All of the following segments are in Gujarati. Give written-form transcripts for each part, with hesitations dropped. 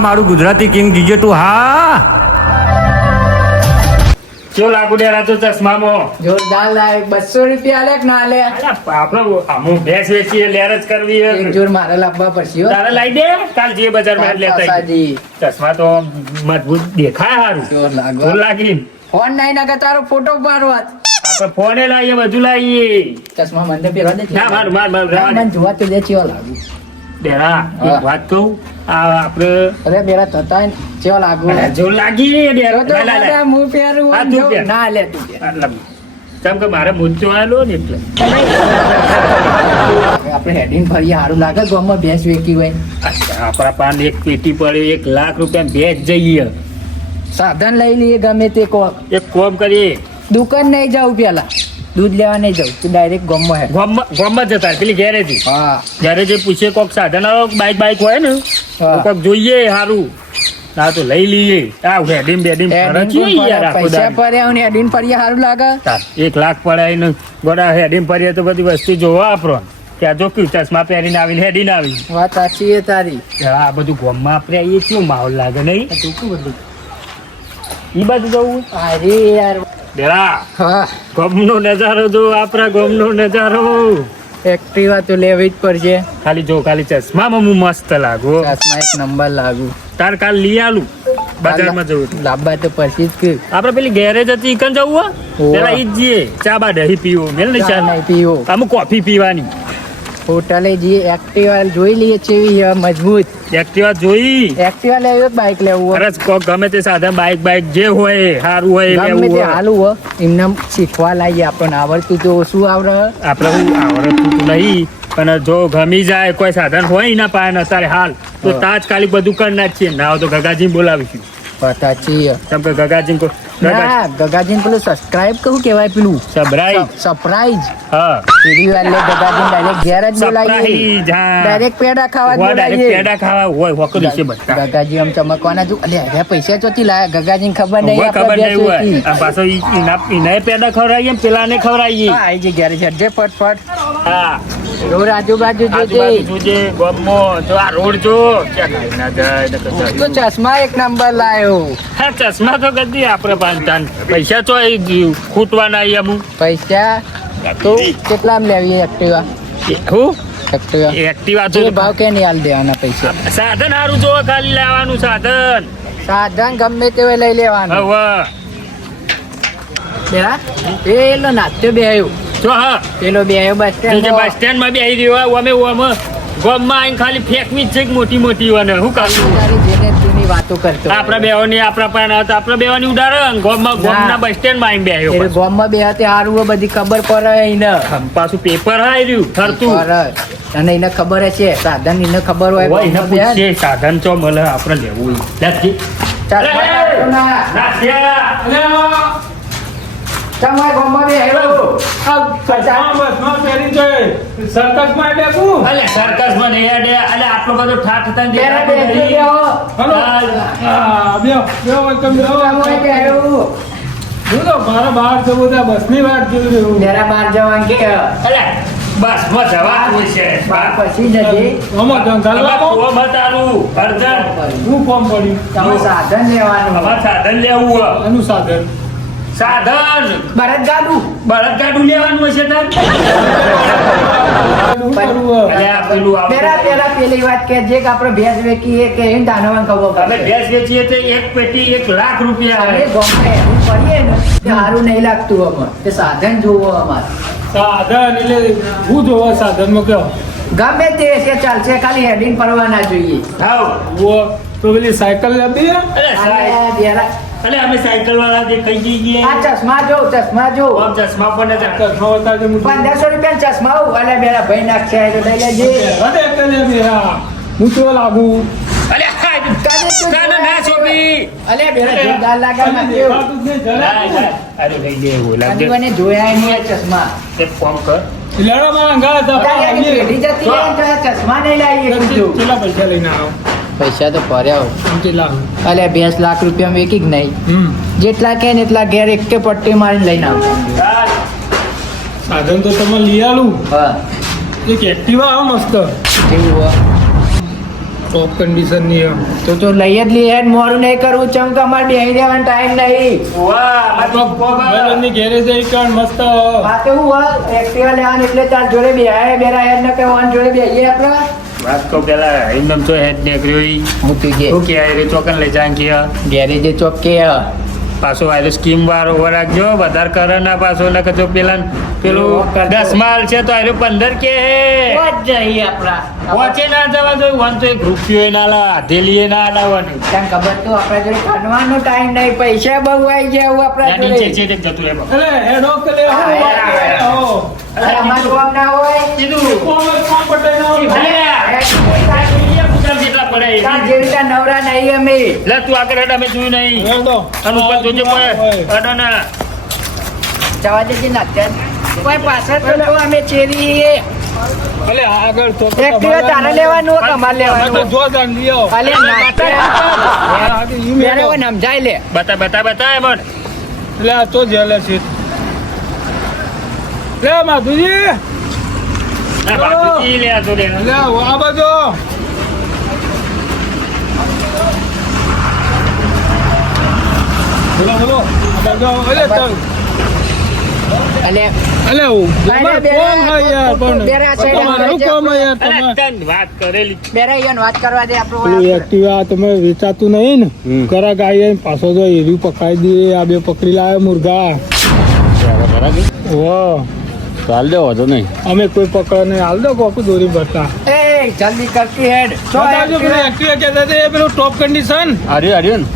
મારું ગુજરાતી કિંગ જીજે તું હા જો લાગુ ડેરા તો ચશ્મામાં જોરદાર લાગે 200 રૂપિયા આલે કે ના આલે આપણે આમો ભેંસ વેચીએ લેર જ કરવી હે. એક જોર મારે લાવવા પડશે હો. તારે લાઈ દે કાલ જે બજારમાં લેતા આવીએ. સાજી ચશ્મા તો મજબૂત દેખાય હારું જોર લાગો જોર લાગી ફોન નહીં નાખે તારો ફોટો પાડવા આપણે ફોને લાવીએ બધું લાવીએ ચશ્મા મને પહેરવા દે ના માર મને જોવા તો દે ચેવા લાગુ ડેરા હા. એક વાત કહું આ આપણે અરે બેરા થતા ને ચેવા લાગુ જોર લાગી ડેરો તો દાદા હું પહેરું હા, તું પહેર. ના લે તું પહેર. કેમ કે મારે મૂર્તિઓ આવેલો ને એટલે આપણે હેડિંગ ફરીએ સારું લાગે ગામમાં ભેંસ વેકી હોય આપણા પાન એક પેટી પડે 1 લાખ રૂપિયા ભેંસ જઈએ સાધન લઈ લઈએ ગમે તે કોક એક કોમ કરીએ દુકાન નહીં જાઉં પેલા દૂધ લેવા નહીં જાઉં તું ડાયરેક્ટ ગામમાં હે ગામમાં જતા પેલી ઘેરેથી હા જ્યારે જે પૂછે કોક સાધન બાઈક હોય ને તો હા. કોક જોઈએ સારું હા તો લઈ લઈએ આ વેડિંગ બેડિંગ પૈસા પડ્યા ને હેડિંગ ફરીએ સારું લાગે 1 લાખ પડાય ને ગોડા હેડિંગ ફરીએ તો બધી વસ્તુ જોવા આપણો ત્યાં જો કયું ચશ્મા પહેરીને આવીને હેડીને આવી વાત સાચી છે તારી આ બધું ગામમાં આપણે આવીએ કેવું માહોલ લાગે નહીં બધું ઈ બાજુ જવું અરે યાર ડેરા હા ગામનો નજારો જો આપણા ગામનો નજારો એક્ટિવા તો લેવી જ પડશે ખાલી જો ખાલી ચશ્મામાં હું મસ્ત લાગુ ચશ્મા એક નંબર લાગુ તાર કાલ લઈ આલું બજારમાં જવું હતું. લાંબા તો પછી જ કે આપડે પેલી ગેરેજ હતી ઈકન જવું હો હોવે. પેલા ઈ જ જઈએ ચા બા દહીં પીવો મેલ ને ચા ચા નહીં પીવો અમુક કોફી પીવાની હોટલે જઈએ એક્ટિવા જોઈ લઈએ ચેવી છે મજબૂત એક્ટિવા જોઈ એક્ટિવા લેવી હોય બાઇક લેવું હોય અરે કોક ગમે તે સાધન બાઈક જે હોય સારું હોય ગમે લેવું તે હોય હાલું હોય એમને શીખવા લાવીએ આપણને આવડતું તો શું આવડે આપડે હું આવડતું તો નહીં પણ જો ગમી જાય કોઈ સાધન હોય એના પાસે અત્યારે હાલ તો હા. તાત્કાલિક બધું કરી નાખીએ ના હોય તો ગગાજી બોલાવીશું પતા છીએ કેમ કે ગગાજી ના ગગાજીને પેલું સબસ્ક્રાઇબ કહું કેવાય પેલું સબરાઈ સરપ્રાઈઝ હા પેલી વાર લે ગગાજીને ડાયરેક્ટ ઘેર જ બોલાવીએ સરપ્રાઈઝ, હા. ડાયરેક્ટ પેડા ખાવા જ હોય ડાયરેક્ટ બોલાવીએ પેડા ખાવા હોય હોકો દિવસે બધા ગગાજી આમ ચમકવાના જો અલે હવે પૈસા ચોથી લાયા ગગાજીને ખબર નહીં હોય ખબર આપણે નહીં હોય બેસી આ પાછો એને પેડા ખવડાવીએ ને પેલાને ખવડાવીએ હા આઈ જે ઘેર છે હટજે ફટફટ હા રોડ આજુબાજુ જોજે આજુબાજુ જોજે ગામમાં જો આ રોડ જો ક્યાં ગાય ના જાય ને તો કશું. ચશ્મા એક નંબર લાયો હા ચશ્મા તો કદી આપણે પાંચ પૈસા તો ખૂટવાના અહીંયા હું પૈસા તો કેટલામ લેવી એક્ટિવા હું એક્ટિવા એક્ટિવા જે તો ભાવ કે નહીં હાલ દેવાના પૈસા સાધન સારું જોવે ખાલી લેવાનું સાધન સાધન ગમે તે હોય લઈ લેવાનું હવે બેરા પેલો નાચ્યો બે આવ્યો જો હા પેલો બે આવ્યો બસ જે બસ સ્ટેન્ડ માં બેસી રહ્યો અમે ગામમાં આવીને ખાલી ફેંકવી જ છે કે મોટી મોટી વાને શું કરવું જેને તેની વાતો કરતો આપણા બેવાની આપણા પણ હતા આપણા બેવાની ઉદાહરણ ગામના બસ સ્ટેન્ડ માં આવીને એ બેહ્યો ગામમાં બે હાથે હારું હોય, બધી ખબર પડે એને પાછું પેપર આવી રહ્યું ફરતું પડે. અને એને ખબર હશે સાધન એને ખબર હોય હોય એને ગામમાં બે હાથ. પૂછીએ સાધન ચો મળે આપણે લેવું નથી ચાલ, તમારે ગામમાં બે આવ્યો અલે સર્કસ માં નહીં અડે અલે આટલો બધો ઠાઠ થતા બેરા બે જોઈ આવો. ગામમાં બે આવ્યો. બેરા બહાર જવાનું કે અલે બસ માં જવાનું હોય છે બહાર પછી જજે તમે સાધન લેવાનું અમારે સાધન લેવું હોય. સાધન બળદગાડું બળદગાડું લેવાનું હોય છે તાર અલે આ પેલું પેલા પેલા પેલી વાત કે જે કે આપણે ભેંસ વેચીએ કે એને દાનવાન ખબર અમે પડે ભેંસ વેચીએ તો એક પેટી 1 લાખ રૂપિયા અરે આવે ગામમાં એવું કરીએ ને તે સારું નહીં લાગતું અમારે તે સાધન જોવો અમારે ગમે તે છે ચાલશે ખાલી હેડિંગ પડવા જોઈએ હાવ સાયકલ હતી અલે અરે બેરા અલે અમે સાયકલ વાળા જે કઈ જઈએ આ ચશ્મા જો આમ ચશ્મા પણ નથી. 1500 રૂપિયા ચશ્મા આવું અલે બેરા ભાઈ નાખશે તો લઈ લેજે હું તો લાગુ અલે કાને ના સોપી અલે બેરા જોરદાર લાગે નાખ્યો અરે લઈ લે એવું લાગે મને જોયા નહીં આ ચશ્મા એક ફોન કર તારી પેઢી જતી રહે ને તો ચશ્મા નહીં લાવીએ કીધું. કેટલા પૈસા લઈને આવો પૈસા તો ભર્યા હોય. કેટલા અલે 20 લાખ રૂપિયા વેકી જ નહીં જેટલા કે ને એટલા ઘેર એક કે પટ્ટી મારીને લઈને આવ સાધન તો તમે લઈ આલું હા એક એક્ટિવા આવો મસ્ત જેવું હોય ટોપ કન્ડિશન ની એમ. તો લઈ જ લઈએ ને મોડું નહીં કરવું ચમ કે અમારે બેસી દેવાનો ટાઈમ નહીં વાહ, આ તો ભાઈબંધની ઘેરે જઈ કાઢ મસ્ત. આ તો હું એક્ટિવા લેવાનું એટલે તાર જોડે બેહાય બેરા હેડ ને કે વાન જોડે બેહીએ આપણે વાત તો પેલા એકદમ તો હેડ નીકળ્યો ઈ. હું તું કે શું કે રે ચોકન લઈ જાય કે ગેરેજે ચોકે પાછો આયરો સ્કીમ વાળો રાખજો વધારે કરે ના પાછો ને કે જો પેલું કરજો. 10 માલ છે તો આયરો 15 કે હે જઈએ આપણા પહોંચે ના જવા જોઈએ વન તો 1 રૂપિયો ના લા હથેલીએ ના લાવવાની તને ખબર તો આપણા જોડે ખણવાનો ટાઈમ નહીં પૈસા બહુ આવી જાય એવું આપણા નીચે જોડે છે તે જતું રહે બાપા. અલે હેડો કે લે હું હા, વાત કરે, હો. અરે અમારું કામ ના હોય કીધું કોમ જ કોમ પટાઈ ના હોય. જેટલા પડે એ. તાર જેવી રીતે નવરા નહીં અમે લે તું આગળ હેડ, અમે જોયું નહીં હેડો. અને ઉપર જોજે કોઈ અડો ના જવા દેજે ને અત્યારે કોઈ પાછળ તો જો અમે ચેરીએ અલે આગળ તો એક્ટિવા તારે લેવાનું હોય કે અમારે અમે તો લેવાનું જો જાણ લીયો. ખાલી આગળ ઈ મેળો. નાખે સમજાય લે બતા એમ એટલે આ તો જેલે છે. લે માધુજી બાપુજી લે આ તો લે એટલે આ બાજુ બોલો આ બાજુ. અલે ચાલ. અને અલે અરે બે કોમ હે યાર પણ બેરા સાઈડ તમારે શું કામ હે યાર તમે અરે તન વાત કરેલી બેરા ઈયોને વાત કરવા દે આપણો પેલું એક્ટિવા તમે વેચાતું નહીં ને કરા ગાય પાછો જો એરી પકડી દે આ બે પકડી લાવે મુર્ગા વાહ ચાલ દે વાંધો નહીં. અમે કોઈ પકડ નહીં હાલ દો કોકું દોરી ભરતા એ જલ્દી કરતી હેડ બતાવજો પેલું એક્ટિવા કહેતા હતા એ પેલું ટોપ કન્ડિશન આર્યું ને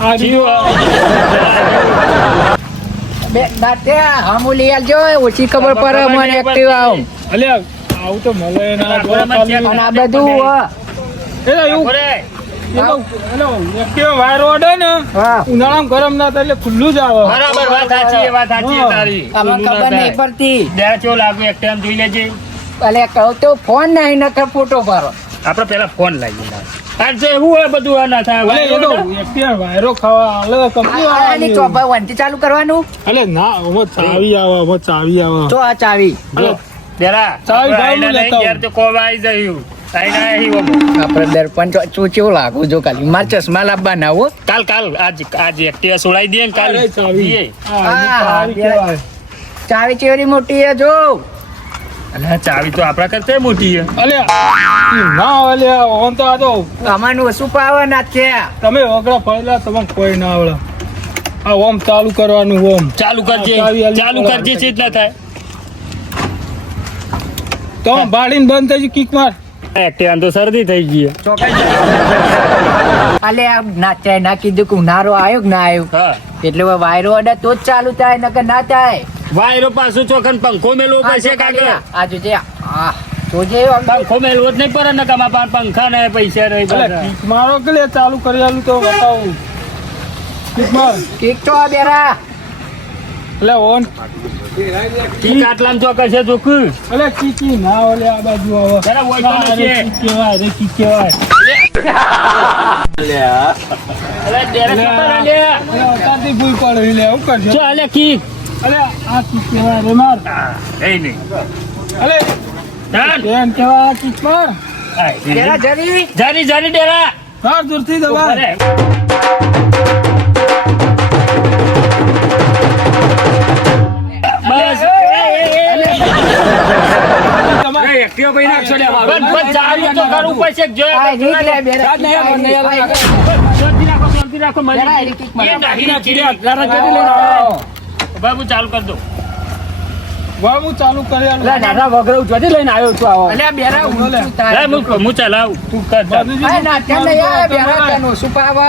આ બે દાતે હમુ લઈ આલજો ઓછી ખબર પડે મને એક્ટિવ આવ અલે આવું તો મળે ના અને આ બધું એવું ઓરે એક્ટિવા વાયર ઓડે ને હા ઉનાળામાં ગરમ ના થાય એટલે ખુલ્લું જ આવે બરાબર વાત સાચી એ વાત સાચી હા. તારી આમાં ખબર નહીં પડતી બે ચો લાગુ એક ટાઈમ જોઈ લેજે અલે કહું તો ફોન નહીં નકર ફોટો પાડો આપણે પેલા ફોન લાગી આજે એવું હોય બધું આ ના થાય અલે એ તો એક્ટિવા વાયરો ખાવા અલગ કંપની આની વાળાની. ચોપા વનથી ચાલુ કરવાનું અલે ના આમાં ચાવી આવે આમાં ચાવી આવે તો આ ચાવી જો પેલા ચાલ, આપણે ચાલ, આઈના લેતા નહીં, આવું. ઘેર તો કોવા આઈ જયું આઈના આઈ ઓમો. આપણે દર્પણ તું કેવું લાગુ જો ખાલી માર ચશ્મા લાવવાના હો કાલ આજ એક્ટિવા સોડાઈ દે ને કાલ અરે ચાવી દઈએ. આ ચાવી હા, કહેવાય. ચાવી ચેવડી મોટી હે જો અલે આ ચાવી તો આપણા કરતા મોટી છે અલે ના અલે ઓમ તો આ તો આમાંનું શું પાવર નાખ્યા તમે વગડા પડેલા તમને કોઈ ના આવડે આ ઓમ ચાલુ કરવાનું ઓમ ચાલુ કરજે ચાવી આલી ચાલુ કરજે છે જ ના થાય તો બાળીને બંધ થઈ ગયું કિક માર એક્ટિવા તો શરદી થઈ ગઈ અલે આ નાચાય ના કીધું કે ઉનાળો આવ્યો કે ના આવ્યો હા એટલે હવે વાયરો અડે તો જ ચાલુ થાય નકર ના થાય વાયરો પાછું ચોખન પંખો મેલવો પડશે કાકે આ જોજે આ જોજે આમ. પંખો મેલવો જ નહીં પડે ને કમા પાર પંખા ને પૈસા નહીં અલે પાછા. કિક મારો કે લે ચાલુ કરી આલું તો બતાવું કિક માર ઠીક તો આ બેરા એટલે ઓન કી કાટલામ ચોક છે જોકું અલે કીકી ના ઓલે આ બાજુ આવે જરા વોઈસ તો અરે નથી. કિક કહેવાય અરે કિક કહેવાય અલે ડેરેક ઉપર અલે અલે અતારથી ભૂલ પડે લે હું કરજો જો અલે કી અલે આ કિક કહેવાય રે માર એ નહીં અલે ચાલ બેન કહેવાય આ કિક માર બેરા જરી જારી જારી ડેરા હા દૂરથી દબા અરે બસ તમારે એક્ટિવા ભાઈ નાખશો લે પણ ચાલુ તો કરવું પડશે જો આ રીક લે બેરા શાંતિ રાખો બેરા એ કિક માર. બાબુ ચાલુ કર દો વાહ હું ચાલુ કરી આલું અલે આ બેરા ઊંચું લે થાય. હું ચલાવું તું કર ચાલ. આ નાચ્યા નહીં, આ બેરા તેનું શું પાવે?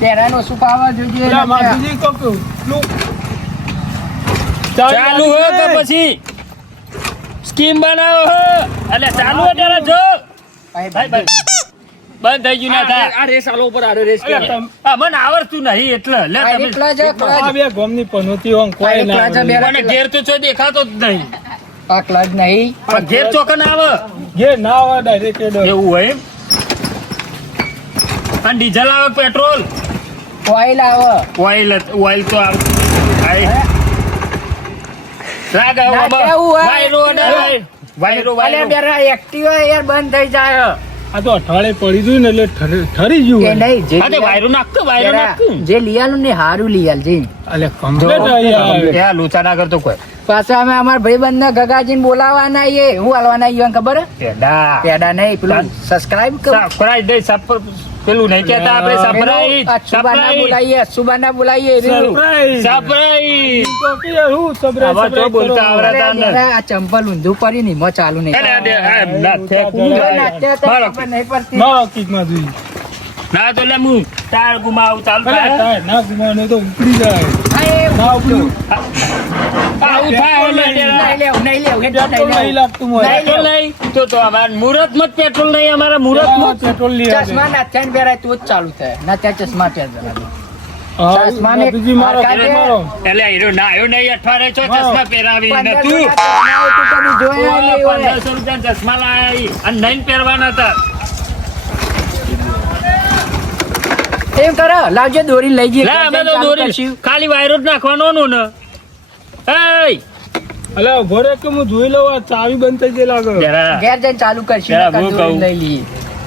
બેરાનું શું પાવે જોજે પેલા નાચ્યા. માધુજી કોક લુક. ચાલુ હો કે પછી સ્કીમ બનાવો હો એટલે ચાલુ હો ત્યારે જો ભાઈ, ભાઈ ભાઈ બંધ થઈ ગયું ના થાય અલે તમ- આ મને આવડતું નહીં એટલે લે આ તમે એકલા જ આ બે ગોમની પનોતી ઓમ કોઈ આ ના એકલા જ આવે. બે- મને ઘેર તો છો દેખાતો જ નહીં આકલા જ નહીં પણ ઘેર ચોકન આવે ઘેર ના આવે ડાયરેક્ટ એવું હોય એમ? અને ડીઝલ આવે કે પેટ્રોલ ઓઇલ આવે ઓઇલ તો આવે લાગે ના, કેવું હોય? વાયરો અડાય વાયરો અલે વાયરો બેરા એક્ટિવા યાર બંધ થઈ જાય આ તો અઠવાડિયે પડી ગયું ને એટલે ઠરી કે ગયું નહીં જે હા તે વાયરો નાખતો વાયરો બેરા, નાખતું જે લીયાલું ને હારું લીયાલ જી અલે કમ્પ્લેટ યાર ત્યાં લોચા ના કરતો કોઈ પાછા અમે અમાર ભાઈબંધ ના ગગાજીને બોલાવાના આઈએ હું હાલવાના આઈએ ખબર હે? પેડા પેડા નહીં પેલું સબસ્ક્રાઇબ કરો સબસ્ક્રાઇબ દે પેલું નહીં કહેતા આપણે સબસ્ક્રાઇબ અચ્છુબાના બોલાઈએ અચ્છુબાના બોલાઈએ સરપ્રાઈઝ સબસ્ક્રાઇબ તો કે હું સબરે આવા તો બોલતા આવડે. અરે બેરા, આ ચંપલ ઊંધું પડી ની મો ચાલુ નહીં અરે આ દે, આ ના ફેંકવું જો જાય. નાચ્યા તો મારો ખબર નહીં પડતી ના કિકમાં જોઈ ના તો લે હું તાર ગુમાવું ચાલુ અરે થાય. તાર ના ગુમાને તો ઉપડી જાય હા, એ ના ઉપડ્યું આવું થાય એટલે તેરા. નહીં લેવું, નહીં લેવું, એટલે પેટ્રોલ નહીં નહીં લેવું. લાગતું મોય પેટ્રોલ નહીં તો અમારે મુહૂર્તમાં જ પેટ્રોલ નહીં અમારા મુહૂર્તમાં જ. પેટ્રોલ લઈ આવે ચશ્મા નાથ્યા ને પહેરાય તો જ ચાલુ થાય નાથ્યા ચશ્મા પહેરવાના. હા ચશ્માને બાપુજી મારો હરકાતે- મારો એટલે હીરો ના આવ્યો નહીં અઠવાડિયે છો હા. ચશ્મા પહેરાવી ને 1500 તું ના ચશ્મા હોય તો કદી જોયા નહીં હોય. 1500 રૂપિયા ચશ્મા લાવી અને નહીં પહેરવાના હતા. એમ કરો લાવજો દોરી લઈ જઈએ લે અમે તો ચાલુ દોરી કરશું. ખાલી વાયરો જ નાખવાનો ને એય અલે ઉભો રે કે હું જોઈ લઉં આ ચાવી બંધ થઈ ગઈ લાગે જરા ઘેર જઈને ચાલુ કરશું જરા નકર હું દોરી કહું. લઈ લઈએ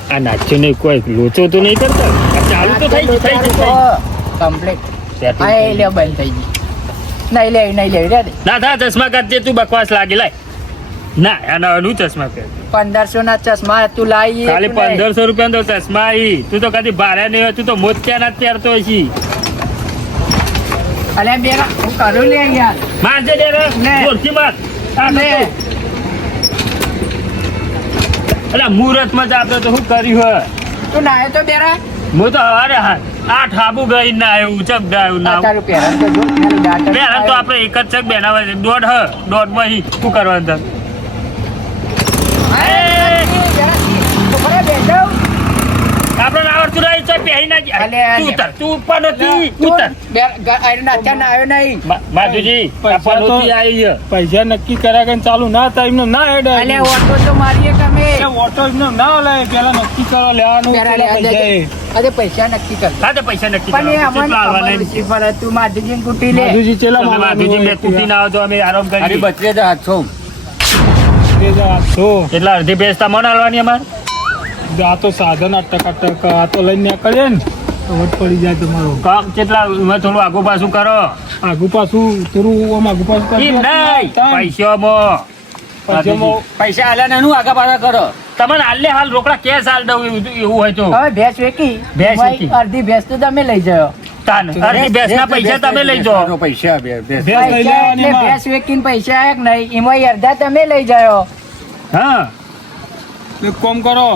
આ નાચ્યો નહીં કોઈ લોચો તો નહીં કરતા આ ચાલુ તો થઈ ગઈ થઈ ગઈ કમ્પ્લીટ Setting હા એ થઈ લે બંધ થઈ ગઈ નહીં લેવી નહીં લેવી રે ના થા ચશ્મા કાઢજે તું બકવાસ લાગી લાય ના આના અનુ ચશ્મા પહેર 1500 ના ચશ્મા તું લાવી ખાલી 1500 રૂપિયા તો ચશ્મા ઈ તું તો કદી ભારે નહીં હોય તું તો મોતિયા ના પહેરતો હશી અલે બેરા હું કરું લે યાર મારજે દે રે લે. જોરથી માર આ લે. અલા મુહૂર્તમાં જ આપણે તો શું કર્યું હોય તું નાયો તો બેરા હું તો અરે હા 8 હાબુ ગઈ ના આવ્યું ચક ડાયું ના તારું પહેરણ તો જો ખાલી દાંત જ બેન તો આપણે એક જ ચક બેનાવા છે દોઢ માં ઈ શું કરવાનું તાર હા, બેરા, ઉભો રે, બેઠો. આપણે આવડતું રહી છે પહેરી નાખી અલે, તું ઉતર તું ઉપર નથી ઉતર નાચ્યા ના આવ્યો નહીં માધુજી પૈસા આપા તો- નહોતી આવી છે પૈસા નક્કી કર્યા કે ચાલુ ના થાય એમને ના હેડે અલે ઓટો તો મારીએ તમે ઓટો એમને ના લાય પેલા નક્કી કરો લેવાનું બેરા લે, પૈસા એ. અરે પૈસા નક્કી કર હા તો પૈસા નક્કી પણ એ કરવા. અમને કેટલા આવવાના ખબર એમ છે? નથી પડે. તું માધુજીને કૂટી લે માધુજી ચેલા તમે માધુજી બે કુટી ના આવો તો અમે આરામ કરીએ એટલા અડધી ભેંસ તમને હાલવાની અમારે આ તો સાધન આ ટકા આ તો લઈને નીકળીએ ને તો વટ પડી જાય તમારો કામ કેટલા એમાં થોડું આગુ પાછું કરો આગુ પાછું થોડું આમ આગુ પાછું કરી એમ દો. નહીં પૈસામાં પૈસા આલ્યા ને એનું આગા પાછા કરો તમને હાલે હાલ રોકડા કેસ હાલ દઉં એવું હોય તો હવે ભેંસ વેકી ભેંસ એમાંય વેકી. અડધી ભેંસ તો તમે લઈ જાઓ તાન અડધી ભેંસના પૈસા તમે લઈ જાઓ ભેંસ લઈ પૈસા લેવાની એટલે એમાં. ભેંસ વેકીને પૈસા આયા કે નહીં એમાંય અડધા તમે લઈ જાઓ હા એક કામ કરો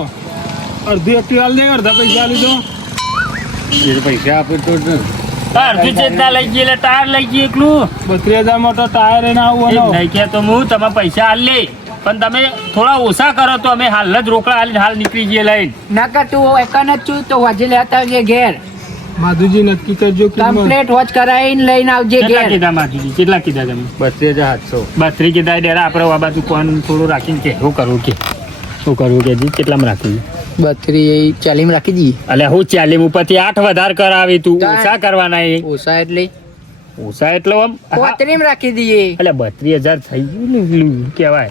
અડધી એકટી હાલ દે અડધા પૈસા લીધો અડધું ચેતના લઈ ગઈ એટલે તાર લઈ ગઈ એકલું 32,000 માં તો ટાયર એને એમ આવવાનો નહીં કે તો હું તમે પૈસા હાલ લે પણ તમે થોડા ઓછા કરો તો અમે હાલ જ રોકડા હાલીને હાલ નીકળી જઈએ લઈને નકર તું એકન જ છું તો હોજે લેતા આવજે ઘેર માધુજી નક્કી કરજો કિંમત. કમ્પ્લેટ હોજ કરાવીને લઈને આવજે કેટલા ઘેર કીધા માધુજી કેટલા કીધા તમે 32 કીધા ડેરા આપણે આ બાજુ કોણ થોડું રાખીને કે શું કરવું કે કેટલામાં રાખી 32 ચાલીમ રાખી દઈએ એટલે હું 40 ઉપરથી 8 વધારે કરાવી તું તાર- ઓછા કરવાના એ ઓછા એટલે ઓછા એટલે આમ 35 રાખી દઈએ એટલે 32,000 થઈ ગયું ને એટલું કહેવાય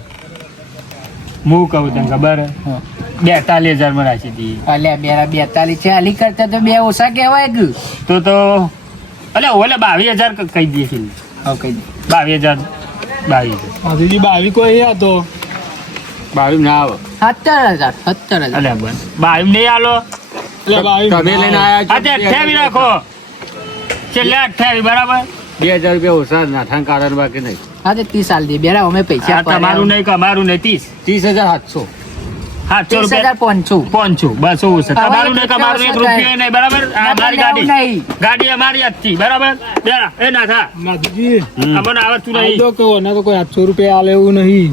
હું કહું તને ખબર હે? 42,000 માં રાખી દઈએ અલ્યા બેરા 42 40 કરતા તો બે ઓછા કહેવાય કે તો એટલે ઓલે 22,000 કહી દઈએ છે હા કહી 22,000 માધુજી બાવી કોઈ એ હતો 17,000 એટલે બસ 22 નહીં આલો એટલે બાવી આજે 28 રાખો છેલ્લે 28 બરાબર હા તો 30 આલ દે બેરા અમે પૈસા આ તમારું નહીં કે અમારું નહીં 30,700 રૂપિયા 30,500 પહોંચું 200 ઓછા તમારું નહીં કે અમારું 1 રૂપિયો નહીં બરાબર આ અમારી ગાડી નહીં. ગાડી અમારી આજથી બરાબર બેરા એ ના થા માધુજી અમને આવડતું આઈ નહીં દો કે ઓના તો કોઈ 800 રૂપિયા આલે એવું નહીં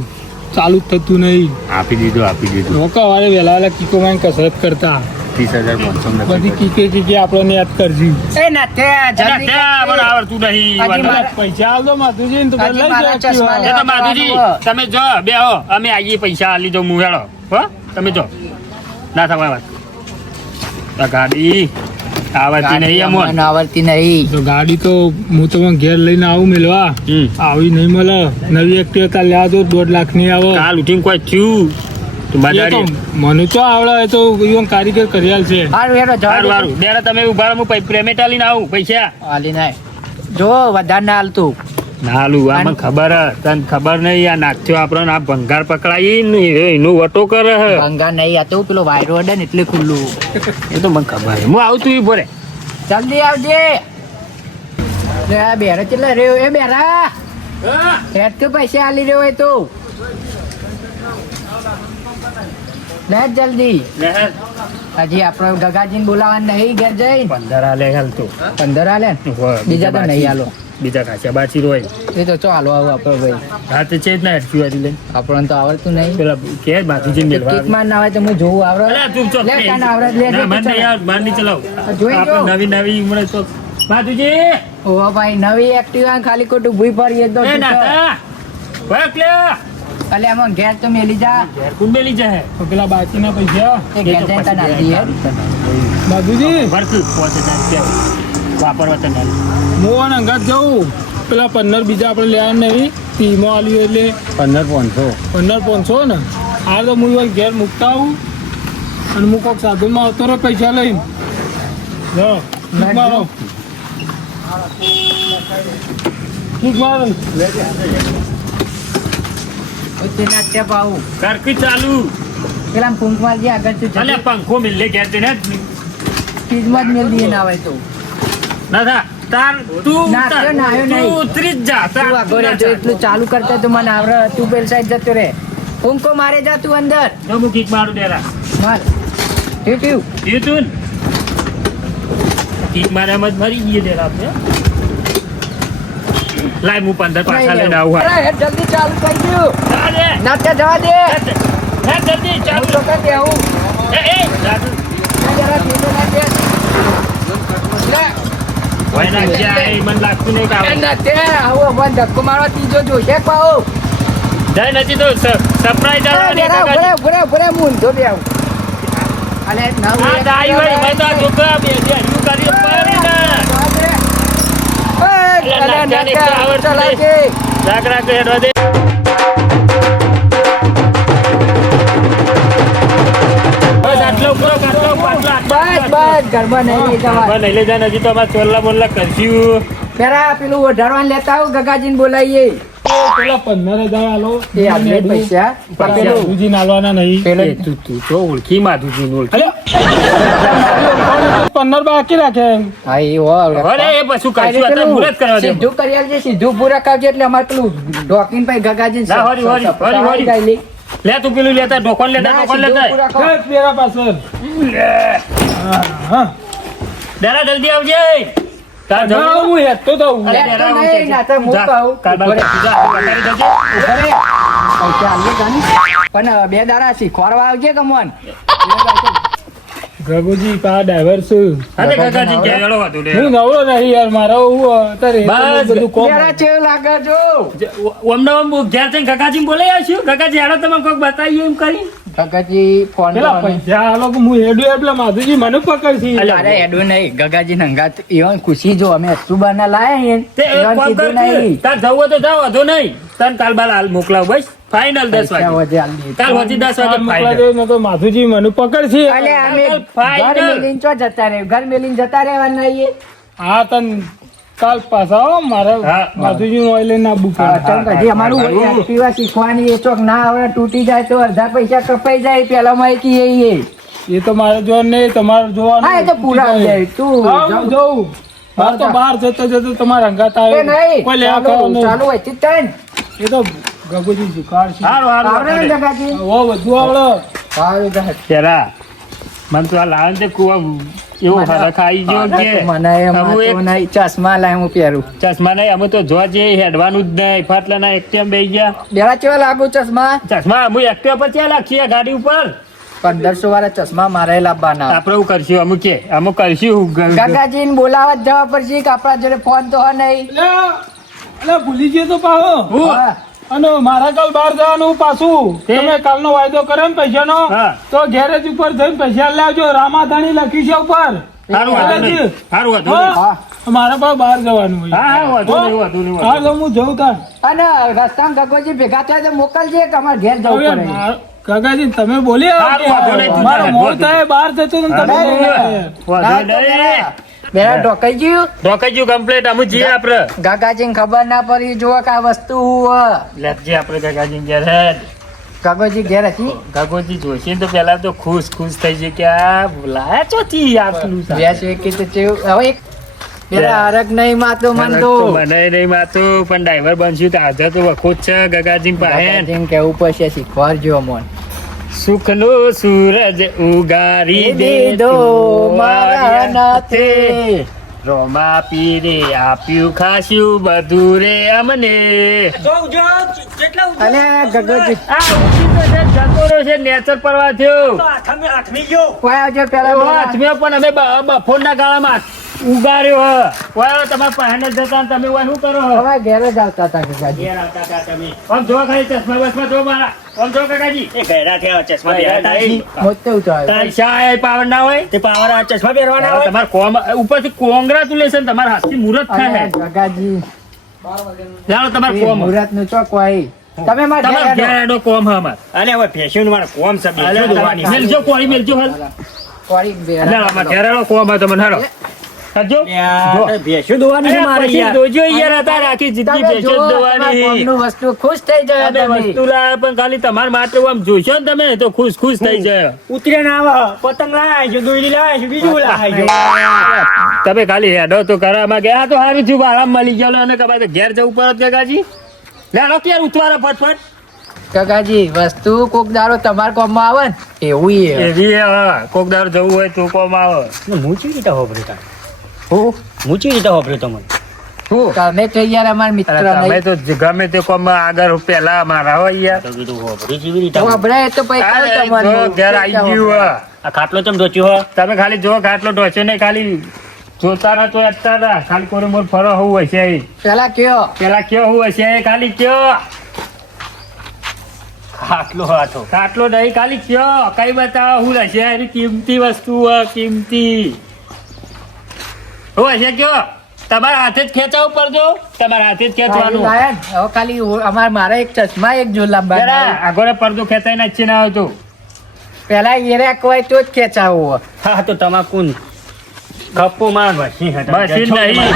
ચાલુ જ થતું નહીં આપી દીધું રોકા વાળે વહેલા વહેલા કીકો માં કસરત કરતા 30,500 બધી કીકે આપણને યાદ કરજી એ ના તે જલ્દી ત્યાં મને આવડતું નહીં હજી મારા- પૈસા આલ દો માધુજી ને તો હજી લઈ મારા જાઓ ચશ્મા એ તો માધુજી તમે જો બે હો અમે આવીએ પૈસા આલી દો મુહેડો હો તમે જો ના થવાય વાત આ ગાડી આવતી નહીં અમોન. અમને આવડતી નહીં. તો ગાડી તો હું તમે ઘેર લઈને આવું મેળવા આવી નહીં મળે. નવી એક્ટિવા લેવા જો 1.5 લાખ ની આવે. કાલ ઉઠીને કોઈ થયું તો એ બજાડી. તો મને તો આવડે એ તો ઈવન કારીગર કર્યાલ છે. હારું હેડો જવા સારું દે. સારું ડેરા તમે ઉભા રહો, હું પેમેન્ટ આલીને આવું પૈસા. હાલી નાય. જો વધારે ના હાલતું. નાલું આમાં ખબર હે, તને ખબર નહીં આ નાખ્યો આપણને આ ભંગાર પકડાઈ ને એનું વટો કરે હે. ભંગાર નહીં આ તો પેલો વાયરો અડે ને એટલે ખુલ્લું. એ તો મને ખબર હે. હું આવું તું ઈ ભરે. જલ્દી આવજે. લે આ બેરા ચેટલા રહ્યો એ બેરા. હેડ તો પૈસા આલી રહ્યો હોય તો. લે જલ્દી. હજી આપણે ગગાજીને બોલાવવાનું નહીં ઘેર જઈને. 15 આલે હાલ તો. 15 આલે ને? હોય, બીજા તો નહીં આલો. બીજા ખાસા બાચી રોય. એ તો ચાલો આવું આપડે ભાઈ. હા તો છે જ ના હેઠી વાળી લઈને. આપણને તો આવડતું નહીં. પેલા કે બાજુજી મેલવા કિક માર ના આવે તો હું જોઉં આવડે. અલ્યા તું ચોક લે કાન આવડે લે ના લે મને યાર બાર ની ચલાવ. જોઈ જો. આપણે નવી નવી ઉમરે તો બાજુજી ઓ ભાઈ નવી એક્ટિવા ખાલી ખોટું ભૂઈ પડી એ તો એ નાતા વાક લે અલે આમાં ઘેર તો મેલી જા. કુંડેલી જાય તો પેલા બાકીના પૈસા એ ઘેર જઈને તને આલી હે. બાબુજી વર્ક પહોંચે જાય વાપરવા તને હું અંગાત જાઉં. પેલા 15 બીજા આપણે લેવા નહીં તીમો આલ્યું એટલે 15,500 15,500 ને. આ તો હું ઈવન ઘેર મૂકતા આવું અને હું કોઈક સાધનમાં આવતો રહો પૈસા લઈને. જો કિક મારો કિક મારો. ઓતે નાટ્ય પાઉં કરકી ચાલુ પેલા ફૂંક મારજે આગળ તું અલે પંખો મિલ લે ઘેર જઈને ફીજમાં જ મેલ દઈએ ના હોય તો. ના થા તાર તું નાખ્યો ના આવ્યો નહીં. તું ઉતરી જ જા તું આગળ રહેજો, એટલું ચાલુ કરતા તો મને આવડે. તું પેલ સાઈડ જતો રે. ફૂંકો મારે જા તું અંદર તો હું કિક મારું ડેરા માર ટીટ્યુ. એ તું કિક મારે એમ જ મરી ગઈ ડેરા આપણે લાય હું 15 પાછા લઈને આવું હા અરે, જલ્દી ચાલુ કરી દઉં. જા દે નાટ્ય જવા દે. હે જલ્દી હું ચાલુ તો કરી દેવું. એ જાદુ જરા ધીમે નાટ્ય. લે. ભાઈ ના ક્યાં એ મને લાગતું નહીં કે એ આવે નાટ્ય, આવો મને ધક્કો મારવા ત્રીજો જોશે પાહો. જાય નથી તો સરપ્રાઈઝ અરે, આવવાની બેરા, કાકાજી. ઉભરે, ઉભરે, હું ઊંધો બે આવું. અલે, નવું આ એક દાઈ હોય મેં તો આ જવા છોકરા બે જે હજુ કરી પડી ને દે. ઓય, અલે, અલે, નાટ્યાને નાટ્ય, તો આવડતું ચલાવજે. રાખ રાખ હેડવા દે બસ આટલો ઉપરો આટલો પાટલો બસ, બસ, ઘરમાં નહીં લઈ જવા. લઈ લે જાય હજી તો અમારે ચોલ્લા બોલ્લા કરશું પેલા પેલું વધારવાને લેતા આવો, ગગાજીને બોલાવીએ. પેલા 15,000 આલો. એ આપને પૈસા. પણ પેલું બાબુજીને આલવાના નહીં. પેલો એ તું તો ઓળખી માધું છું ઓળખી અરે 15 બાકી રાખે. હા, એ હો. અરે એ પછી કરશું અત્યારે મુહૂર્ત કરવા દે સીધું કરી આલજે, સીધું પૂરા કરજે એટલે અમારે પેલું ડોકીને પછી ગગાજીને ના, હોરી, હોરી, હોરી, હોરી. ગાઈ લઈ. લે તું પેલું લેતા ઢોકણ લેતા ના, ઢોકણ સીધું લેતા પૂરા કર. એ પેલા પાછળ. હા. ડેરા જલ્દી આવજે તાર ના, જવું હું હેઠતો જાઉં. અરે, ડેરા તો આવજે. નહીં, ના તો હું જા, કહું. કાલ બાર ઉભો રે. જા, અત્યારે જજે. ઉભો રે. પૈસા આલીએ તને. પણ બે દાડા શીખવાડવા આવજે કમોન. રઘુજી પા ડ્રાઈવર છું. અરે કાકાજી ક્યાં ગયેલો હતો રે? હું નવરો નહીં યાર. મારો હું અત્યારે બસ, બધું કોમ. પેલા ચેવું લાગે જો. અમને આમ ઘેર થઈને કાકાજી બોલાઈ આવ્યું કાકાજી હેડો તમે કોઈક બતાવીએ એમ કરી ગગાજી ફોન પેલા કરવાનો. પૈસા આલો કે હું હેડ્યો એટલે માધુજી મને પકડશે. અરે એડું નહીં, ગગાજી નંગાત ઈવન ખુશી જો અમે અક્ટોબર ના લાયા તે એક ઈવન કામ કીધું કર નહીં. તાર જવું હોય તો જાવ વાંધો નહીં તને કાલ બાલ હાલ મોકલાવ બસ ફાઇનલ 10 પૈસા વાગે વધે આલી. કાલ હોતી 10 વાગે મોકલા ફાઇનલ દે, ન તો માધુજી મને પકડશે. અલે અમે ફાઇનલ. ઘર મેલીને ચો જતા રહે, ઘર મેલીને જતા રહેવાના છીએ. હા તન કાલ પાછા આવો. મારે હા. માધુજી નું ઓઇલ લઈને આવવું પડે. ચમ કદી અમારું હા. એક્ટિવા શીખવાની એ ચોક ના આવડે તૂટી જાય તો અડધા પૈસા કપાઈ જાય પેલા માહિતી એ એ તો મારે જોવાનું નહીં, તમારે જોવાનું. હા એ તો પૂરા આવી જાય તું હા, હું જાઉં. જોઉં. હા તો બહાર જતો જતો તમારા અંગાત એ આવે નહીં કોઈ લેવા ચાલુ ખાવા નહીં. ચાલુ હોય ચિત્ત થાય ને. એ તો ગગુજી શીખવાડશે. હારું આવડે ને હારું ગગાજી? હો બધું આવડે. સારું તો તેરા મને તો આ લાવન તે કુવા એવો ફરક આવી ગયો કે મને એમ અમુ વાંચો એક નહીં, ચશ્મા લાય હું પહેરું. ચશ્મા નહીં અમે તો જોવા જઈએ હેડવાનું જ નહીં ફાટલા ના એકટીમ બેસી ગયા બેલા કેવા લાગુ ચશ્મા? ચશ્મા અમે એકટીવા પર ક્યાં રાખીએ ગાડી ઉપર 1500 વાળા ચશ્મા મારે લાવવાના. આપણે એવું કરશું અમુક કે અમુક કરશું ગગાજીને બોલાવવા જ જવા પડશે કે આપણા જોડે ફોન તો હે નહીં. એટલે ભૂલી ગયો તો પાહો. હા. અને મારા કાલ બહાર જવાનું પાછું. તે? તમે કાલનો વાયદો કર્યો ને પૈસાનો હા. તો ગેરેજ ઉપર જઈને પૈસા લાવજો. રામાધાણી લખી છે ઉપર. સારું વાંધો નહીં. સારું વાંધો નહીં. હા મારા પાસે બહાર જવાનું હોય. હા હા વાંધો નહીં વાંધો નહીં હા તો હું જઉં તાર. અને રસ્તામાં ગગોજી ભેગા થાય તો મોકલજે કે અમારે ઘેર જવું હવે પડે કાકાજી તમે બોલી આવો સારું, કે વાંધો નહીં, તું મારો જા, મોડ વાંધો થાય બહાર જતો તો તમે હા, બોલો. વાંધો નહીં. બેરા ઢોકાઈ ગયું ઢોકાઈ ગયું કમ્પ્લીટ અમે જઈએ આપણે ગાગાજીને ખબર ના પડી જો કે આ વસ્તુ લેજે આપણે કાકાજી ઘેર હેડ. ગગોજી ઘેર હતી કાકોજી જોશે ને તો પેલા તો ખુશ થઈ જાય કે આ લાયા ચોથી આટલું સારું. વ્યાસ વેકી તો ચેવું હવે એક બેરા હરક નહીં માતો મન તો મને નહીં માતું પણ ડ્રાઈવર બનશું તો આજે તો વખો જ છે ગગાજી પાસે. ગાગાજીને કેવું પડશે શીખવાડજો મન સુખનો સૂરજ ઉગારી દે દીધો મારા નાથે રોમા પીરે આપ્યું ખાસ્યું બધું રે અમને. અને ગગોજી આ ઉઠી તો છે, જતો રહ્યો છે, નેચર પરવા થયો. કોઈ આવજો પેલા એવો બેરા. હાથમાં પણ અમે બફોરના ગાળામાં ઉગાર્યો હ. ઓય તમારા પહેને જતા ને તમે ઓય શું કરો હો? હવે ઘેર જ આવતા હતા ગગાજી ઘેર આવતા હતા તમે. આમ જો ખાલી ચશ્મા બસમાં જો મારા. આમ જો કાકાજી. મોટો ઉતાર તારી શાય પાવર ના હોય તમારે કોમ ઉપરથી કોંગ્રેચ્યુલેશન તમારા હાથથી મુહૂર્ત થાય છે. ગગાજી જાણો તમારે કોમ મુહૂર્ત નું ચોક હોય તમે મારા તમારે ઘેર ઘેર આડો. આડો કોમ હ અમાર. અને હવે ફેશન વાળા કોમ છે અલે તમારે મેલજો કોળી મેલજો હાલ. કોળી બેરા. અલે અમાર ઘેર આડો કોમ હ તમને હાલો. કરજો. જો. ભેંસો દોવાની છે અરે મારે પછી યાર. દોજો યાર હતા રાખી જિંદગી તમે ભેંસો જો, જ તમારા દોવાની. કોમનું વસ્તુ ખુશ થઈ જાય તમે તમે. વસ્તુ લાયા પણ ખાલી તમારા માટે આમ જોઈશો ને તમે તો ખુશ ખુશ થઈ જાય. ઉતરે ના આવે પતંગ લાય છે દોરી લાય છે બીજું લાય છે તમે ખાલી હેડો તો કરવામાં ગયા તો સારું થયું આરામ મળી ગયો અને કબાય ઘેર જવું પડત ગગાજી. લેડો ક્યારે ઉતવારા ફટફટ. ગગાજી વસ્તુ કોક દાડો તમારા કોમમાં આવે ને એવું ય. એવી હે, હા. કોક દાડો જવું હોય તો કોમ આવે. હું ચી રીતે હોભર્યું તા હું હું ચી રીતે હોભર્યું તમને હું તમે તો યાર અમારા મિત્ર અરે તમે નહીં. તો ગમે તે કોમ આગળ પેલા મારા હોય યાર. તો કીધું હોભર્યું કેવી રીતે હું અભરાય તો પછી અરે કહું જો તમારું. ઘેર આવી ગયું હે. આ ખાટલો ચમ ડોચ્યો હો તમે ખાલી જો ખાટલો ઢોચ્યો ને ખાલી જોતા ના તો અટતા ના ખાલી કોરે મોર ફરો હોવું હોય છે એ. પેલા કયો પેલા કયો હોય છે એ ખાલી કયો ખાટલો હાથો ખાટલો નહીં ખાલી કયો કઈ બતાવો હું હશે એની કિંમતી વસ્તુ કિંમતી હું હશે કયો તમારા હાથે જ ખેંચાવું પડજો તમારા હાથે જ ખેંચવાનું. લાયા ને. હવે ખાલી મારા એક ચશ્મા એક જો લાંબા જરા આગળ પડદો ખેંચાઈ નાખી ના આવતો. પેલા એરે કોઈ તો જ ખેંચાવો હા તો તમાકુ કપ્પો માં વસી હતા મશીન નહીં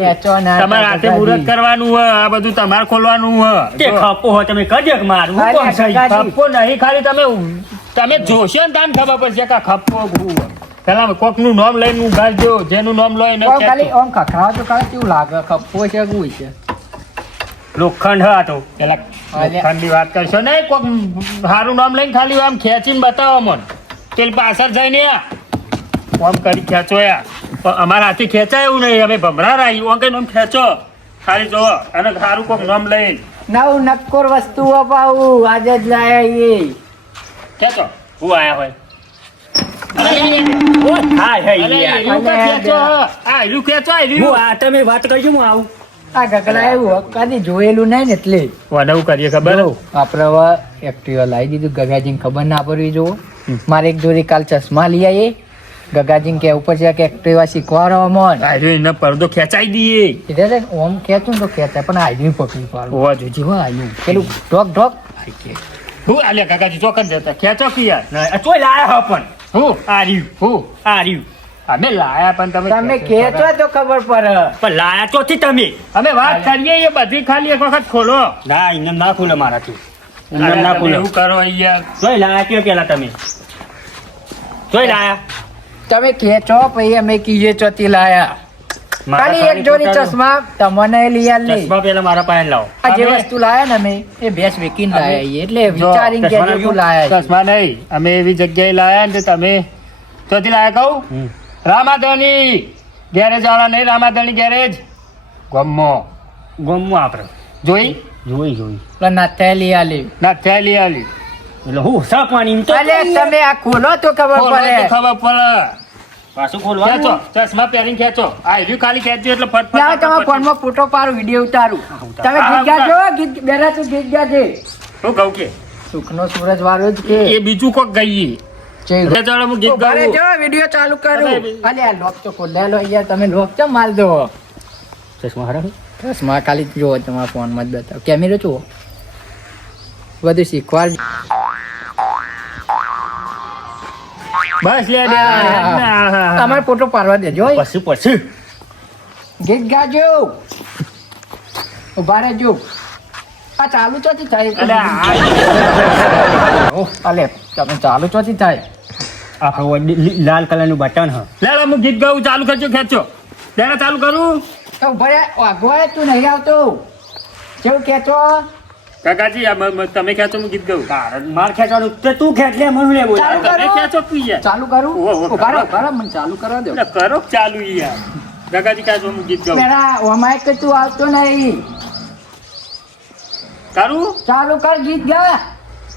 ખેંચો ના તમારા હાથે મુહૂર્ત કરવાનું હોય આ બધું તમારે ખોલવાનું હોય. તે ખપ્પો હો તમે કજે કે મારું હું અરે કોણ છે કાકા. ખપ્પો નહીં ખાલી તમે જોશો ને તાને ખબર પડશે કે આ ખપ્પો શું હોય. પેલા કોક નું નામ લઈને ઉગાડજો જેનું નામ લો એને કોણ ખાલી ખેંચો. આમ ખખડાવો તો ખાલી કેવું લાગે કપ્પો છે ગુઈ છે લોખંડ હા તો પેલા લોખંડની વાત કરશો ને કોક સારું નામ લઈને ખાલી આમ ખેંચીને બતાવો મને પેલી પાછળ જઈને આમ કરી ખેંચો યાર પણ અમારા હાથે ખેંચાય એવું નહીં અમે ભમરા રાહી ઓમ કઈ નામ ખેંચો ખાલી જોવો અને સારું કોક નામ લઈને નવ નક્કોર વસ્તુઓ પાવું આજે જ લાયા એ ખેંચો. હું આયા હોય અરે, હા હે અરે, યાર એનું કાં ખેંચો આ એનું ખેંચો હું એનું. આ તમે વાત કરજો હું આવું આ ગગલા એવું કદી જોયેલું નહીં ને એટલે વનવું કરીએ ખબર આપણે હવે એક્ટિવા લાવી દીધું ગગાજીને ખબર ના પડવી જોવો મારે એક જોડી કાલ ચશ્મા લઈ આવીએ ગગાજીને કે ઉપર છે કે એક્ટિવા શીખવાડો મન આર્યો એનો પડદો ખેંચાઈ દઈએ. એટલે છે ને ઓમ ખેંચું ને તો ખેંચાય પણ આઈડી પકડી પાડું હોવા જોઈજો હો આર્યું. પેલું ઢોક ઢોક હું આલ્યા કાકાજી ચોકન જતા ખેંચો કે યાર. આ ચોય લાયા હો પણ હું આર્યું હું આ રહ્યું અમે લાયા પણ તમે ખેંચો ખેંચો તો ખબર પડે પણ લાયા ચોથી તમે અમે વાત કરીએ એ બધી ખાલી એક વખત ખોલો. ના ઇન્જન ના ખુલે મારાથી અરે ઇન્જન ના તમે ખુલે એવું કરો યાર. ચોય લાયા કે પેલા તમે ચોય લાયા તમે ખેંચો પછી અમે કીએ ચોથી લાયા મારા ખાલી એક જોડી પોતાનું ચશ્મા તમને લઈ આલ લે ચશ્મા પેલા મારા પાસે લાવો આ જે અમે- વસ્તુ લાયા ને અમે એ ભેંસ વેકીને લાયા છીએ. એટલે જો, વિચારીને કે ચશ્મા શું લાયા છીએ. ચશ્મા નહીં અમે એવી જગ્યાએ લાયા ને તો તમે ચોથી લાયા કહું હમ. રામાધણી ગેરેજ વાળા નહીં રામાધણી ગેરેજ ગમો ગમવું આપણે જોઈ જોઈ પેલા નાથાએ લઈ આલી ના થેલી આલી એટલે હું શકવાની એમ તો અલે તમે આ ખોલો તો ખબર ખોલો તો પડે ખબર પડે. પાછું ખેંચો ખોલવાનું ચશ્મા પહેરીને ખેંચો આ રહ્યું ખાલી ખેંચજો એટલે ફટફટ ના તમારા ફટફટ. ફોનમાં ફોટો પાડું વિડીયો ઉતારું તમે હા, ગીત ગાજો ગીત બેરા તો ગીત ગાજે હું કહું કે સુખનો સૂરજ વાળો જ કે એ બીજું કોક ગઈએ એટલે ચાલો હું ગીત ઉભા ગાઉં. રહેજો, વિડીયો ચાલુ કરું. અરે, અલે આ લોક તો ખોલ લો યાર, તમે લોક ચમ માલ દો. ચશ્મા હારા છે? ચશ્મા ખાલી જુઓ તમારા ફોનમાં જ બતાવો, કેમેરો જુઓ, બધું શીખવાડ. બસ લે દે. તમારે ફોટો પાડવા દેજો હો. પછી ગીત ગાજો, ઉભા રહેજો. આ ચાલુ ચોથી થાય? અલે આ ઓહ, અલે તમે ચાલુ ચોથી થાય? આ હવે લાલ કલરનું બટન હ. લે લે, હું ગીત ગાઉં, ચાલુ કરજો, ખેંચો. ત્યારે ચાલુ કરું. તો ઉભા રહે, વાગવા તું નહીં આવતો. કેવું ખેંચો? કાકાજી આ તમે ખેંચો, હું ગીત ગાઉં. માર ખેંચવાનું તે તું ખેંચ લે, મને લે બોલ. ચાલુ તમે કરો. ખેંચો તું યાર. ચાલુ કરું? ઓહો, ઓહો, ઉભા રહો, ઉભા રહો, મને ચાલુ કરવા દો. એટલે કરો ચાલુ યાર. કાકાજી ખેંચો, હું ગીત ગાઉં. પેલા ઓમાય કે તું આવતો નહીં. કરું. ચાલુ કર, ગીત ગા.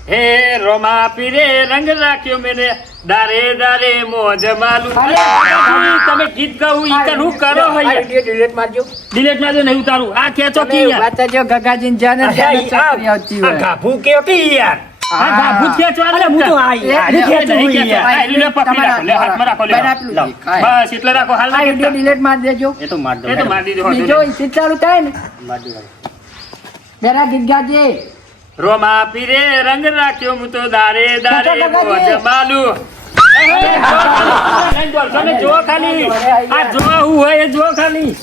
હે રોમા પીરે રંગ રાખ્યો મેને દારે દારે મોજ માલું. અરે, કાકાજી, તમે ગીત ગાવું ઈ કર, હું કરો આ હૈયા. વિડીયો delete મારજો. ડિલેટ માં જો નહીં ઉતારું. આ ખેંચો તમે કી યાર. વાત જો ગગાજીને જાને જાને ચકરી આવતી આ હોય. ગાભું કે હતી યાર. આ ગાભૂત ખેંચવાનું અરે હું તો આ એક યાર મિનિટ, ખેંચું નહીં હું ખેંચો. યાર. આ રીલે પકડી રાખો, લે, હાથમાં રાખો, લે. બરાબર પેલું લાવ. દેખાય. બસ એટલે રાખો, હાલ આ ના વિડીયો ખેંચતા. delete માર દેજો. એ તો માર દો એ તો મારી દીધો બીજો ઈસી ચાલુ થાય ને માર દો. બેરા ગીત ગાજે. રોમા પીરે રંગ રાખ્યો હું તો દારે દારે ખેંચો, મોજ કાકાજી. માલું. તમે જો ખાલી આ જો હું હોય એ જો ખાલી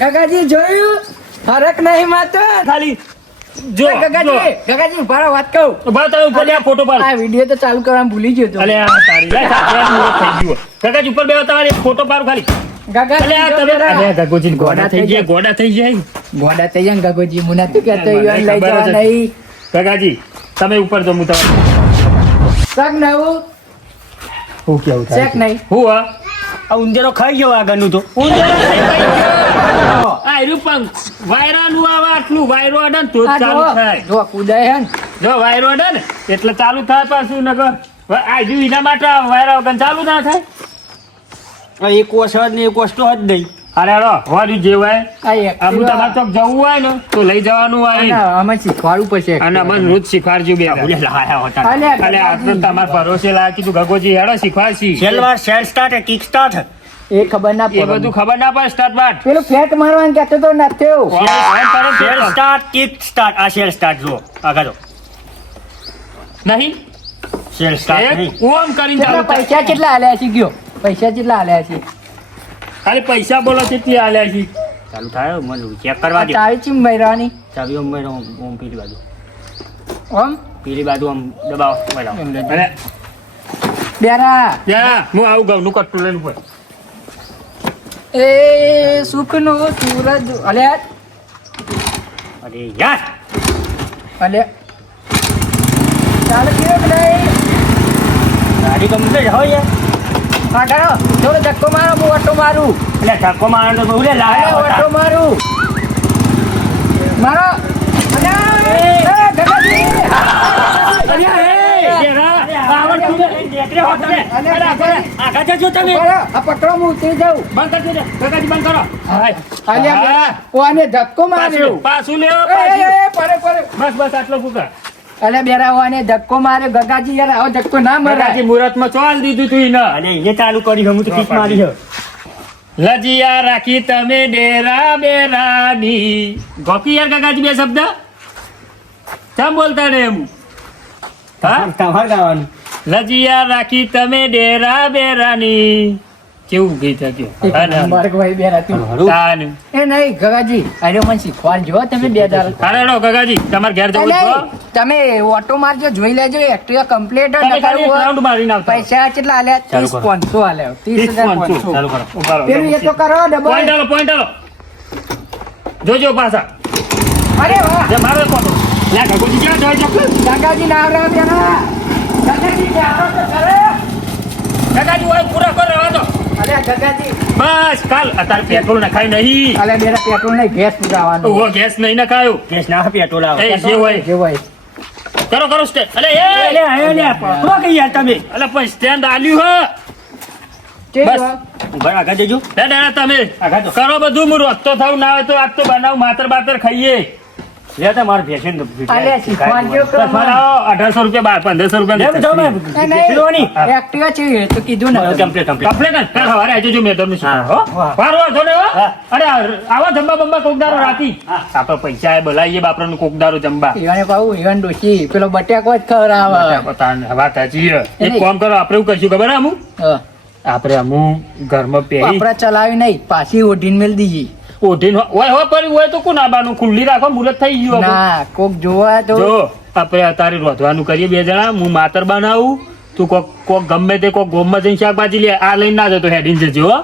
ગગાજી જોયું? ફરક નહીં માતો. ખાલી જો ગગાજી, ગગાજી ઉભા રહો, વાત કહું. ઉભા તમે ઉપર લે, ફોટો પાડ. આ વિડીયો તો ચાલુ કરવાનું ભૂલી ગયો તો. અલે આ તારી લે, સાચી વાત થઈ ગયું. કાકાજી ઉપર બેહો, તમારે એક ફોટો પાડો ખાલી. ગગાજી અલે આ જો તમે બેરા. અલે ગગોજી ગોડા થઈ ગયા, ગોડા થઈ જાય. ગોડા થઈ જાય ને ગગોજી, મુના તું કહેતો મને ઈવન લઈ ખબર જવા જ નહીં. કાકાજી તમે ઉપર જો, હું તમારે શક નવું હું કેવું શેક નહીં. હું હા આ ઉંદેરો ખાઈ ગયો આગળનું તો. આ એનું પણ વાયરાનું આવે આટલું વાયરો અડે ને તો જ આ ચાલુ જો, થાય. જો કુદાય હે ને. જો વાયરો અડે ને એટલે ચાલુ થાય પાછું નગર. આ જો એના માટે આ વાયરા વગર ચાલુ ના થાય. આ એક વસ ને એક વસ્તુ જ નહીં. અરે હેડો, હોરી જેવાય આ એક આમ તમારે ચોક જવું હોય ને તો લઈ જવાનું અને હોય અમે શીખવાડવું પડશે. અને અમને રોજ શીખવાડજો બે ભૂલે લાયા હતા. અલે અને આ તો તમારે ભરોસે લાયા કીધું ગગોજી હેડો શીખવાડશી. સેલવાર સેલ સ્ટાર્ટ કિક સ્ટાર્ટ. એ ખબર ના એ બધું પડે. ખબર ના પડે સ્ટાર્ટ બાટ. પેલું ફેટ મારવાનું કહેતો તો નથી. Cell start kick start. આ સેલ સ્ટાર્ટ જો આગળ જો. નહીં સેલ સ્ટાર્ટ નહીં. એક ઓમ કરીને ચાલુ થાય. પૈસા કેટલા આલ્યા છે ગયો? પૈસા કેટલા આલ્યા છે? ખાલી પૈસા બોલો કેટલી આલ્યા છે. ચાલુ થાય મને ચેક કરવા દો. ચાવી ચીમ ભરવાની ચાવી ઓમ મેરો ઓમ પેલી બાજુ. ઓમ પેલી બાજુ આમ દબાવો મેલો. અરે બેરા યા હું આવું ઘઉંનું કટ્ટું લઈને ઉપર. એ સુખનો સૂરજ અલ્યા અરે યાર અલ્યા ચાલ ગયો કે નહીં? ગાડી કમ્પ્લીટ હોય યાર. હા કરો થોડો ધક્કો મારો, હું ઓટો મારું. એટલે ધક્કો મારવાનો તો બોલે અરે લાયા ઓટો મારું મારો. અલ્યા, એ, ગગાજી. અલ્યા, એ. આગળ જજો તમે. બરો, આ પકડો, હું ઉતરી જાઉં. બંધ કરજો ને, કાકાજી બંધ કરો. અલ્યા, હા. ઓને ધક્કો માર્યો. પાછું પાછું લેવો એ, એ, પાછું. એ, પરે, પરે. બસ બસ આટલો ફૂકા. અલ્યા બેરા ઓને ધક્કો માર્યો. ગગાજી યાર આવો ધક્કો ના કાકાજી મરાય. મુહૂર્તમાં ચોલ દીધું તું ઈને. અને એને ચાલુ કરી હું તો કિક મારી છે. લજિયા રાખી તમે ડેરા બેરાની. ગોપી યાર કાકાજી બે શબ્દ કેમ બોલતા ને એમ? હા તમારે ગાવાનું. લજિયા રાખી તમે ડેરા બેરાની. કેવું ગીત હતું? એક નંબર ભાઈ બેરા તું. તાન. એ નહીં ગગાજી, અરે મને શીખવાડજો તમે બે દાલ. અરે લો કાકાજી તમારે ઘેર જવું છે? તમે ઓટો મારજો, જોઈ લેજો એક્ટિવા કમ્પ્લીટ તમે ખાલી એક રાઉન્ડ મારીને આવતા. પૈસા કેટલા આલ્યા? ચાલુ 30 કરો. 500 આલ્યા. 30,500. ચાલુ કરો. ઉભા રહો. પેલું એ તો કરો પોઈન્ટ ડબલ. આલો પોઈન્ટ આલો. જોજો પાછા. અરે વાહ જે મારો ફોટો. લે કાકુજી ક્યાં જોઈ શકો? ગગાજી ના આવડે પેલા. ગગાજી ને આવડે તો કરે. કાકાજી હોય પૂરા કર રહેવા દો. અરે ગગાજી, બસ કાલ અત્યારે પેટ્રોલ નખાય નહીં. અલે બેરા પેટ્રોલ નહીં ગેસ પુરાવાનો. ઓહો ગેસ નહીં નખાયું. કેસ ના પેટ્રોલ આવે. એ જે હોય જે હોય. કરો કરો સ્ટેન્ડ. અલે અલે આયો લે પકડો કે યાર તમે. અલે પણ સ્ટેન્ડ આલ્યું હો. તે બસ. જો. ઉભા આગળ જજો. લે તમે આગળ તો. કરો બધું હું રોજ તો થવું ના હોય તો આજ તો બનાવું માતર બાતર ખાઈએ. લેતા મારે ભેંસીને અલ્યા શીખવાનું જો તો ફરાવો 1800 રૂપિયા 1500 રૂપિયા લેમ જાઓ મેં ભેંસીઓની. એક્ટિવા છે એ તો કીધું ને કમ્પ્લીટ કમ્પ્લીટ કપલે ને કાલ સવારે આવજો જો મેં તમને શીખવાડું, હો. હા. વાર વાંધો નહીં, હો. હા. અરે આવા જંબા બંબા કોકદારો રાતી હા. આપણે પૈસા બોલાવીએ બાપરાનું કોકદારો જંબા ઈવાને પાવું ઈવાન ડોશી પેલો બટાકો જ ખવડાવે વાત સાચી છે. એક નહીં. કામ કરો આપણે એવું કરશું ખબર અમુ હા. આપણે અમુ ઘરમાં પહેરી આપડા ચલાવી નહીં પાછી ઓઢીને મેલ દીજી ઓઢીને હોય હોય પડી હોય તો કોણ આબાનું ખુલ્લી રાખો મુરત થઈ ગયું આપણું. ના કોક જોવા તો જો આપણે અત્યારે રોધવાનું કરીએ બે જણા, હું માતર બનાવું, તું કોક કોક ગમે તે કોક ગોમમાં જઈને શાકભાજી લે, આ લઈને ના જતો હેડીને જજો, હો.